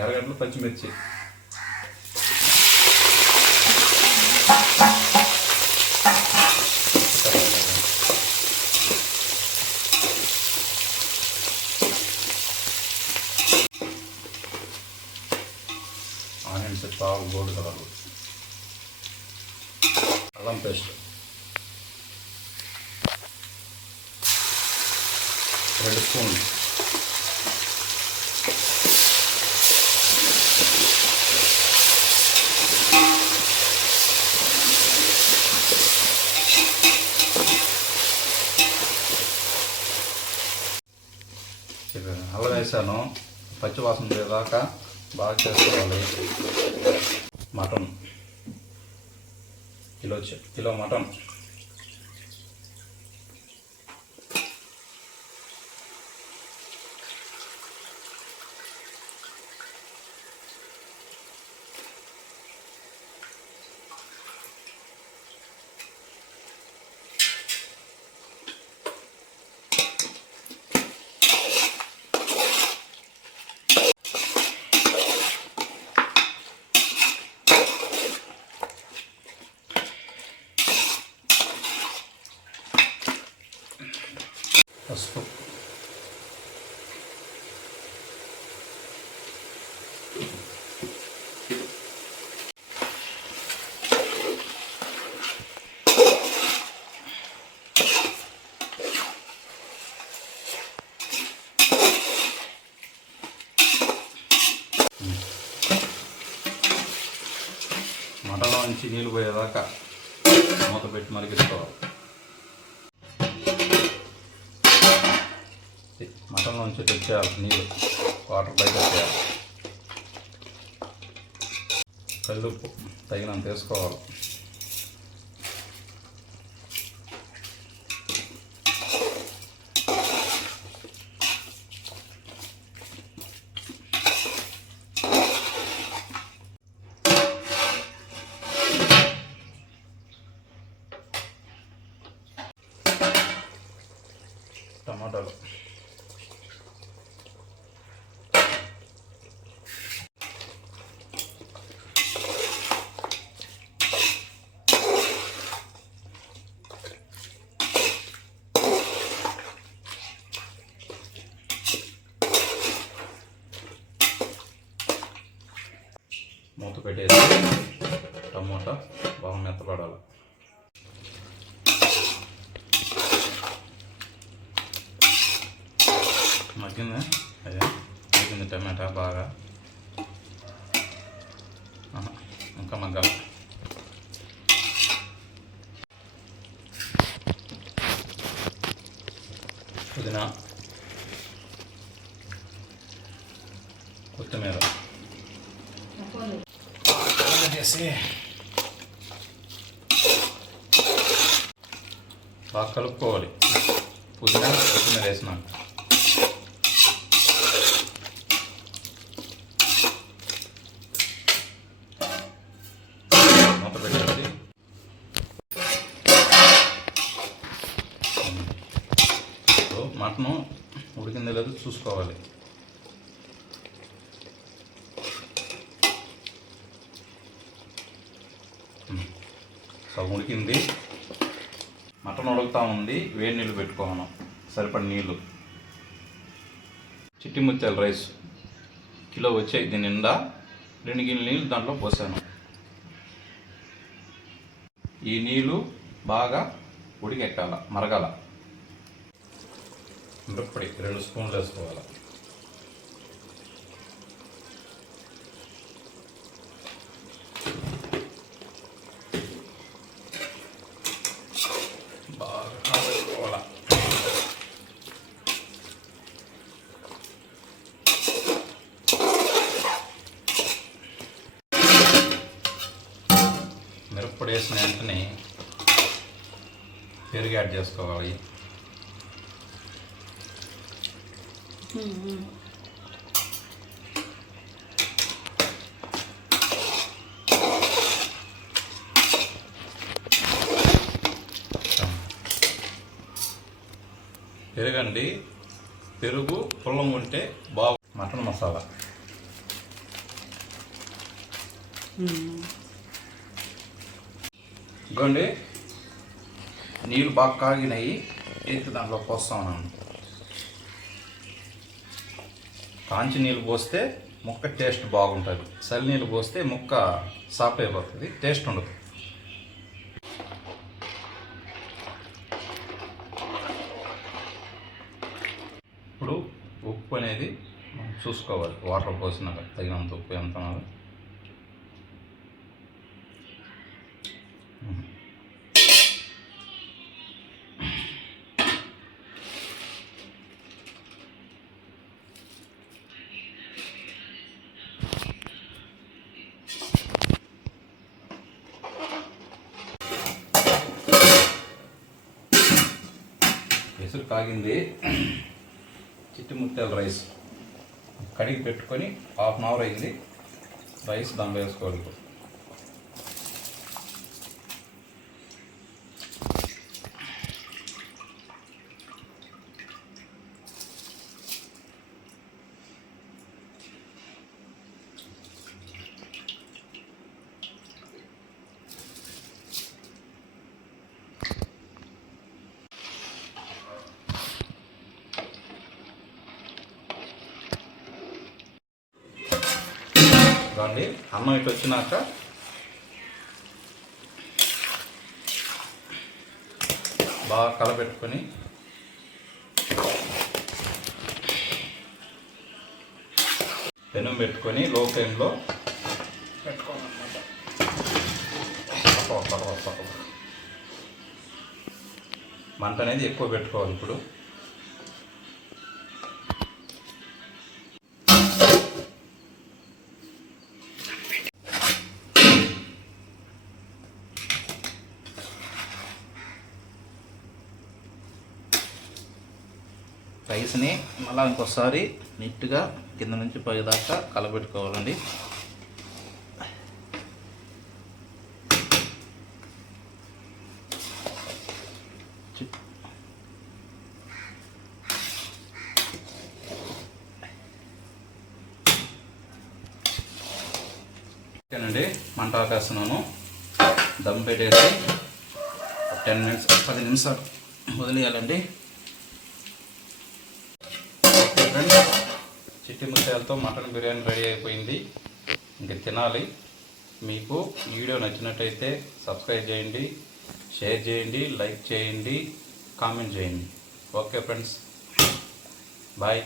ఎర్రగడ్డలు పచ్చిమిర్చి. ఆనియన్స్ పావు గోల్డ్ కలర్ అల్లం పేస్ట్. రెండు స్పూన్లు చెప్పాను అల్లం వేసాను పచ్చి వాసన పోయేదాకా బాగా చేసుకోవాలి. మటన్. Kilo kilo mutton. మటన్లో నుంచి నీళ్ళు పోయేదాకా మూత పెట్టి మరిగించుకోవాలి మటన్ నుంచి తెచ్చేయాలి నీళ్ళు వాటర్ బయట వచ్చేయాలి. కల్లుప్పు తగినంత వేసుకోవాలి. మూత పెట్టేసి టమోటా బాగా మెత్తపడాలి మగ్గింది అదే మగ్గింది టమాటా బాగా ఆహా, ఇంకా మగ్గాలి పుదీనా కొత్తిమీర చేసి. బాగా కలుపుకోవాలి. పుదీనా కొత్తిమీర వేసినాక. మూత పెట్టేసి. మటను ఉడికిందో లేదో చూసుకోవాలి. సగం ఉడికింది మటన్ ఉడుకుతా ఉంది వేడి నీళ్ళు పెట్టుకోను సరిపడి నీళ్ళు. చిట్టి ముత్యాల రైస్. కిలో వచ్చాయి దీని నిండా రెండు గిన్నెల నీళ్ళు దాంట్లో పోసాను. ఈ నీళ్ళు బాగా ఉడికెట్టాల మరగాల. మిరప్పొడి రెండు స్పూన్లు వేసుకోవాలి బాగా కలుపుకోవాలి పొడి వేసిన వెంటనే పెరుగు యాడ్ చేసుకోవాలి. పెరగండి. పెరుగు పుల్లం ఉంటే బాగు మటన్ మసాలా. ఇదిగోండి. నీళ్ళు బాగా కాగినాయి. ఎత్తి దాంట్లో పోస్తా ఉన్నాను కాంచి నీళ్ళు పోస్తే ముక్క టేస్ట్ బాగుంటుంది. చలి నీళ్ళు పోస్తే ముక్క సాఫ్ట్ అయిపోతుంది టేస్ట్ ఉండదు. ఇప్పుడు ఉప్పు అనేది మనం చూసుకోవాలి. వాటర్ పోసినాక తగినంత ఉప్పు ఎంత ఎసురు కాగింది. చిట్టి ముత్యాల రైస్. కడిగి పెట్టుకొని హాఫ్ అన్ అవర్ అయింది. రైస్ దాంట్లో వేసుకోవాలి ఇప్పుడు అన్నం ఇటు వచ్చినాక బాగా కలపెట్టుకొని పెనం పెట్టుకొని లో ఫ్లేమ్లో పెట్టుకోవాలన్నమాట. మంట అనేది ఎక్కువ పెట్టుకోవాలి ఇప్పుడు. రైస్ని మళ్ళీ ఇంకోసారి నీట్గా కింద నుంచి పై దాకా కలబెట్టుకోవాలండి. మంట ఆపేస్తున్నాను. దమ్ పెట్టేసి టెన్ మినిట్స్ పది నిమిషాలు వదిలేయాలండి. ఫ్రెండ్స్ చిట్టి ముత్యాలతో మటన్ బిర్యానీ రెడీ అయిపోయింది. ఇంక తినాలి. మీకు వీడియో నచ్చినట్టయితే సబ్స్క్రైబ్ చేయండి షేర్ చేయండి లైక్ చేయండి కామెంట్ చేయండి. Okay friends. బాయ్.